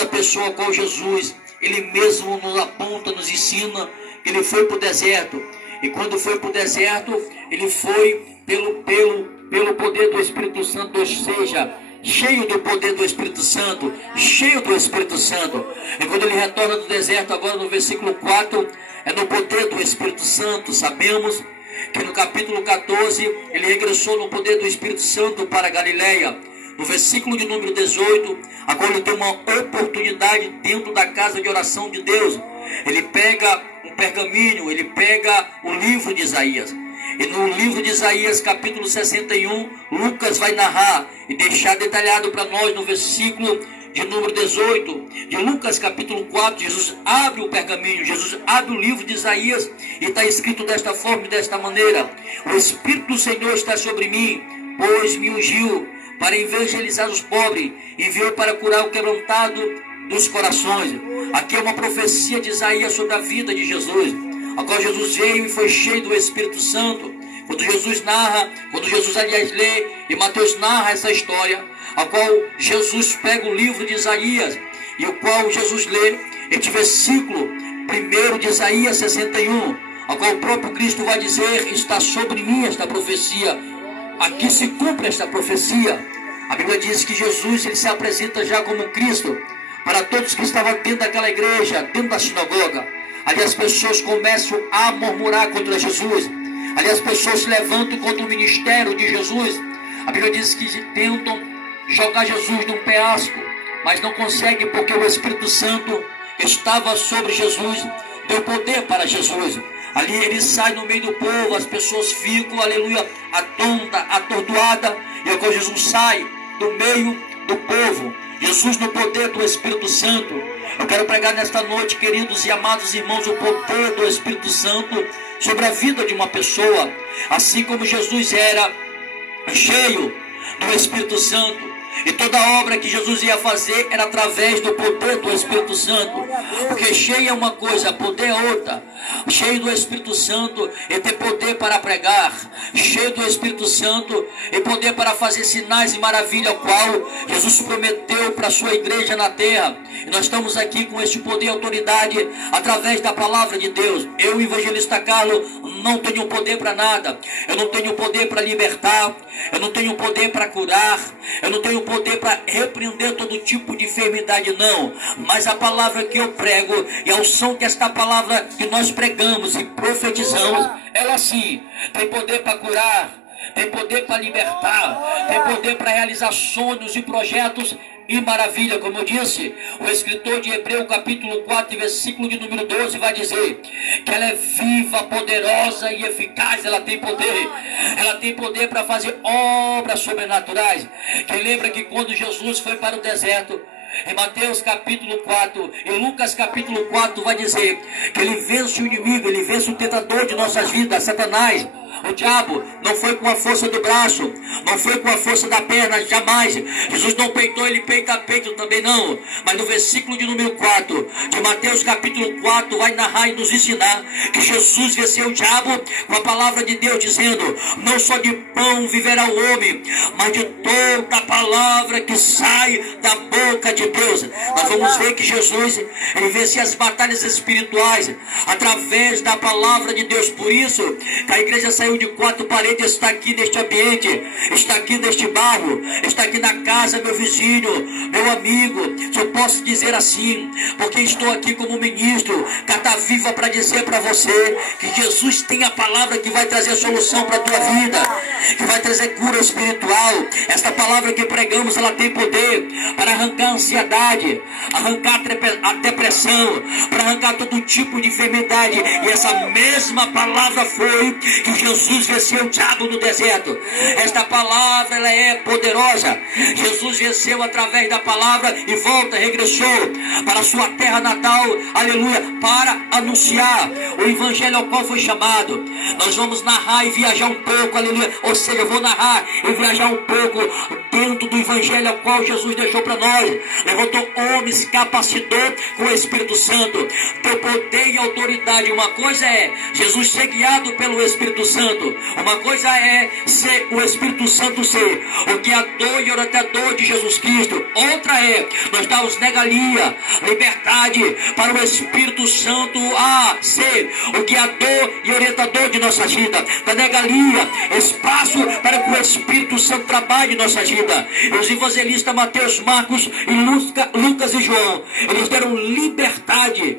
toda pessoa a qual Jesus, Ele mesmo nos aponta, nos ensina, que Ele foi para o deserto. E quando foi para o deserto, Ele foi pelo poder do Espírito Santo, ou seja, cheio do poder do Espírito Santo, cheio do Espírito Santo. E quando Ele retorna do deserto, agora no versículo 4, é no poder do Espírito Santo. Sabemos que no capítulo 14, Ele regressou no poder do Espírito Santo para a Galileia. No versículo de número 18, agora ele tem uma oportunidade dentro da casa de oração de Deus. Ele pega um pergaminho, ele pega o livro de Isaías. E no livro de Isaías, capítulo 61, Lucas vai narrar e deixar detalhado para nós no versículo de número 18, de Lucas capítulo 4, Jesus abre o pergaminho, Jesus abre o livro de Isaías e está escrito desta forma e desta maneira: o Espírito do Senhor está sobre mim, pois me ungiu para evangelizar os pobres, enviou para curar o quebrantado dos corações. Aqui é uma profecia de Isaías sobre a vida de Jesus, a qual Jesus veio e foi cheio do Espírito Santo. Quando Jesus lê, e Mateus narra essa história, a qual Jesus pega o livro de Isaías, e o qual Jesus lê, este versículo 1 de Isaías 61, a qual o próprio Cristo vai dizer: está sobre mim esta profecia. Aqui se cumpre esta profecia. A Bíblia diz que Jesus, ele se apresenta já como Cristo para todos que estavam dentro daquela igreja, dentro da sinagoga. Ali as pessoas começam a murmurar contra Jesus. Ali as pessoas se levantam contra o ministério de Jesus. A Bíblia diz que tentam jogar Jesus num penhasco, mas não conseguem, porque o Espírito Santo estava sobre Jesus, deu poder para Jesus. Ali ele sai no meio do povo, as pessoas ficam, aleluia, atordoadas, e quando Jesus sai do meio do povo, Jesus no poder do Espírito Santo. Eu quero pregar nesta noite, queridos e amados irmãos, o poder do Espírito Santo sobre a vida de uma pessoa. Assim como Jesus era cheio do Espírito Santo, e toda obra que Jesus ia fazer era através do poder do Espírito Santo. Porque cheio é uma coisa, poder é outra. Cheio do Espírito Santo é ter poder para pregar. Cheio do Espírito Santo é poder para fazer sinais e maravilhas, ao qual Jesus prometeu para a sua igreja na terra. E nós estamos aqui com este poder e autoridade através da palavra de Deus. Eu, o evangelista Carlos, não tenho poder para nada. Eu não tenho poder para libertar. Eu não tenho poder para curar. Eu não tenho poder para repreender todo tipo de enfermidade, não. Mas a palavra que eu prego e a unção que esta palavra que nós pregamos e profetizamos, ela sim tem poder para curar, tem poder para libertar, tem poder para realizar sonhos e projetos e maravilha. Como eu disse, o escritor de Hebreus capítulo 4, versículo de número 12 vai dizer que ela é viva, poderosa e eficaz. Ela tem poder para fazer obras sobrenaturais. Quem lembra que quando Jesus foi para o deserto, em Mateus capítulo 4 e Lucas capítulo 4 vai dizer que ele vence o inimigo, ele vence o tentador de nossas vidas, Satanás. O diabo não foi com a força do braço, não foi com a força da perna, jamais. Jesus não peitou, ele peita peito também não. Mas no versículo de número 4 de Mateus capítulo 4 vai narrar e nos ensinar que Jesus venceu o diabo com a palavra de Deus, dizendo: não só de pão viverá o homem, mas de toda a palavra que sai da boca de Deus. Nós vamos ver que Jesus, ele vencia as batalhas espirituais através da palavra de Deus. Por isso que a igreja saiu de quatro paredes, está aqui neste ambiente, está aqui neste bairro, está aqui na casa, meu vizinho, meu amigo. Se eu posso dizer assim, porque estou aqui como ministro, carta viva para dizer para você que Jesus tem a palavra que vai trazer solução para a tua vida, que vai trazer cura espiritual. Esta palavra que pregamos, ela tem poder para arrancar a ansiedade, arrancar a depressão, para arrancar todo tipo de enfermidade. E essa mesma palavra foi que Jesus venceu o diabo no deserto. Esta palavra, ela é poderosa. Jesus venceu através da palavra e regressou para a sua terra natal, aleluia, para anunciar o evangelho ao qual foi chamado. Nós vamos narrar e viajar um pouco, aleluia, ou seja, eu vou narrar e viajar um pouco dentro do evangelho ao qual Jesus deixou para nós. levantou homens, capacitou com o Espírito Santo, deu poder e autoridade. Uma coisa é Jesus ser guiado pelo Espírito Santo, uma coisa é ser o Espírito Santo ser o guiador e orientador de Jesus Cristo, outra é nós darmos negalia, liberdade para o Espírito Santo ser o guiador e orientador de nossa vida, da negalia, espaço para que o Espírito Santo trabalhe em nossa vida. E os evangelistas Mateus, Marcos e Lucas e João, eles deram liberdade,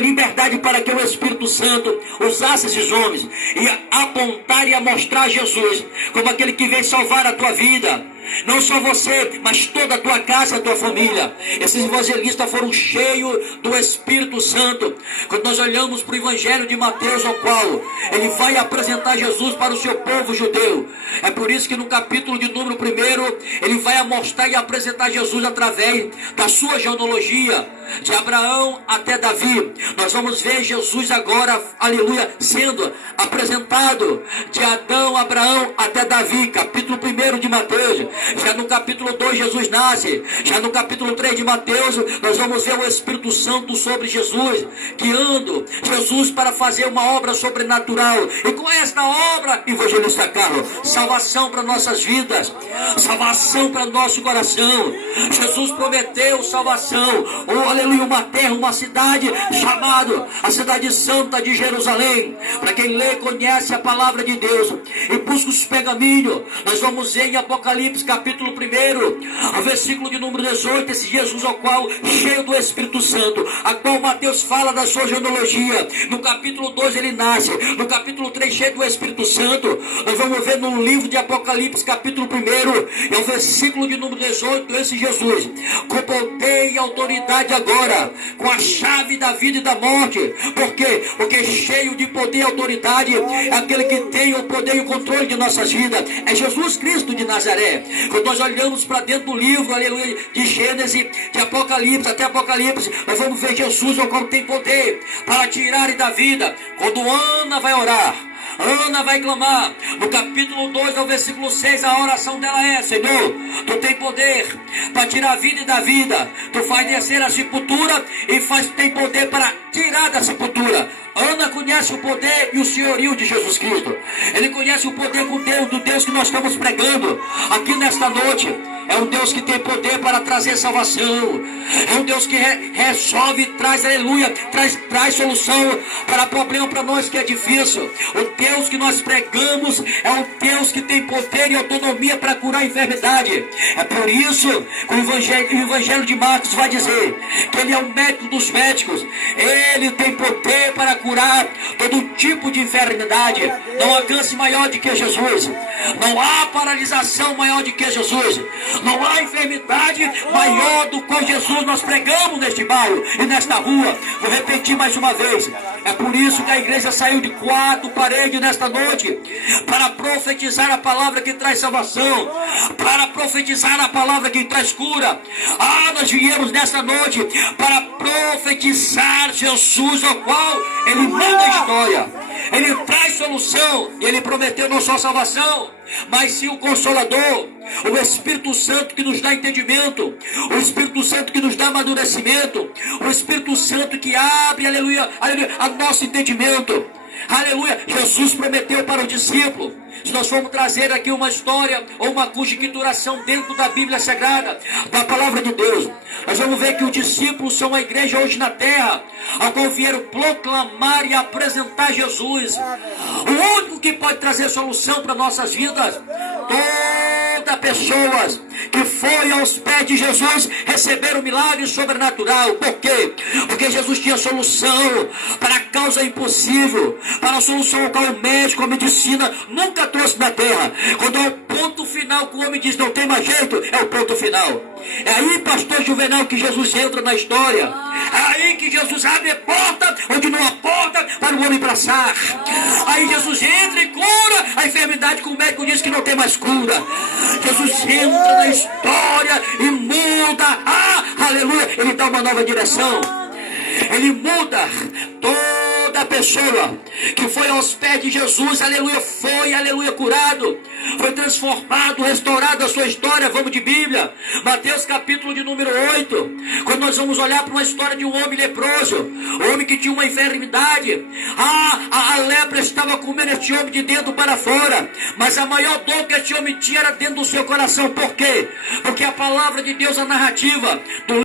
liberdade para que o Espírito Santo usasse esses homens e apontar e a mostrar Jesus como aquele que vem salvar a tua vida. Não só você, mas toda a tua casa, a tua família. Esses evangelistas foram cheios do Espírito Santo. Quando nós olhamos para o Evangelho de Mateus, ao qual ele vai apresentar Jesus para o seu povo judeu. É por isso que no capítulo de número 1, ele vai mostrar e apresentar Jesus através da sua genealogia, de Abraão até Davi. Nós vamos ver Jesus agora, aleluia, sendo apresentado de Adão, Abraão até Davi, capítulo 1 de Mateus. Já no capítulo 2 Jesus nasce. Já no capítulo 3 de Mateus nós vamos ver o Espírito Santo sobre Jesus, guiando Jesus para fazer uma obra sobrenatural. E com esta obra, evangelista Carlos, salvação para nossas vidas, salvação para nosso coração. Jesus prometeu salvação, aleluia, uma terra, uma cidade chamada a cidade santa de Jerusalém. Para quem lê, conhece a palavra de Deus e busca os pergaminhos, nós vamos ver em Apocalipse capítulo 1, versículo de número 18, esse Jesus ao qual, cheio do Espírito Santo, a qual Mateus fala da sua genealogia. No capítulo 2 ele nasce, no capítulo 3 cheio do Espírito Santo. Nós vamos ver no livro de Apocalipse capítulo 1, é o versículo de número 18, esse Jesus, com poder e autoridade agora, com a chave da vida e da morte. Por quê? Porque cheio de poder e autoridade é aquele que tem o poder e o controle de nossas vidas. É Jesus Cristo de Nazaré. Quando nós olhamos para dentro do livro, aleluia, de Gênesis, de Apocalipse até Apocalipse, nós vamos ver Jesus, o qual tem poder para tirar da vida. Quando Ana vai orar, Ana vai clamar, no capítulo 2 ao versículo 6, a oração dela é: Senhor, tu tem poder para tirar a vida da vida, tu faz descer a sepultura e tem poder para tirar da sepultura. Ana conhece o poder e o senhorio de Jesus Cristo. Ele conhece o poder do Deus que nós estamos pregando aqui nesta noite. É um Deus que tem poder para trazer salvação. É um Deus que resolve, traz, aleluia, traz solução para problema para nós que é difícil. O Deus que nós pregamos é um Deus que tem poder e autonomia para curar a enfermidade. É por isso que o Evangelho de Marcos vai dizer que ele é o médico dos médicos. Ele tem poder para curar todo tipo de enfermidade. Não há câncer maior do que Jesus. Não há paralisação maior do que Jesus. Não há enfermidade maior do que Jesus. Nós pregamos neste bairro e nesta rua. Vou repetir mais uma vez. É por isso que a igreja saiu de 4 paredes nesta noite, para profetizar a palavra que traz salvação, para profetizar a palavra que traz cura. Nós viemos nesta noite para profetizar Jesus, ao qual ele muda a história, ele traz solução. Ele prometeu não só salvação, mas sim o Consolador, o Espírito Santo que nos dá entendimento, o Espírito Santo que nos dá amadurecimento, o Espírito Santo que abre, aleluia, aleluia, a nosso entendimento. Aleluia, Jesus prometeu para o discípulo. Se nós formos trazer aqui uma história ou uma conjecturação dentro da Bíblia Sagrada, da palavra de Deus, nós vamos ver que os discípulos são a igreja hoje na terra, a qual vieram proclamar e apresentar Jesus, o único que pode trazer solução para nossas vidas. Toda pessoas que foi aos pés de Jesus receberam um milagre sobrenatural. Por quê? Porque Jesus tinha solução para a causa impossível, para a solução ao qual o médico, a medicina nunca trouxe na terra. Quando é o ponto final que o homem diz não tem mais jeito, é o ponto final. É aí, pastor Juvenal, que Jesus entra na história. É aí que Jesus abre a porta onde não há porta para o homem passar. Aí Jesus entra e cura a enfermidade que o médico diz que não tem mais cura. Jesus entra na história e muda. Aleluia, ele dá uma nova direção. Ele muda toda toda pessoa que foi aos pés de Jesus, aleluia, foi, aleluia, curado, foi transformado, restaurado a sua história. Vamos de Bíblia, Mateus capítulo de número 8, quando nós vamos olhar para uma história de um homem leproso, um homem que tinha uma enfermidade. A lepra estava comendo este homem de dentro para fora, mas a maior dor que este homem tinha era dentro do seu coração. Por quê? Porque a palavra de Deus, a narrativa do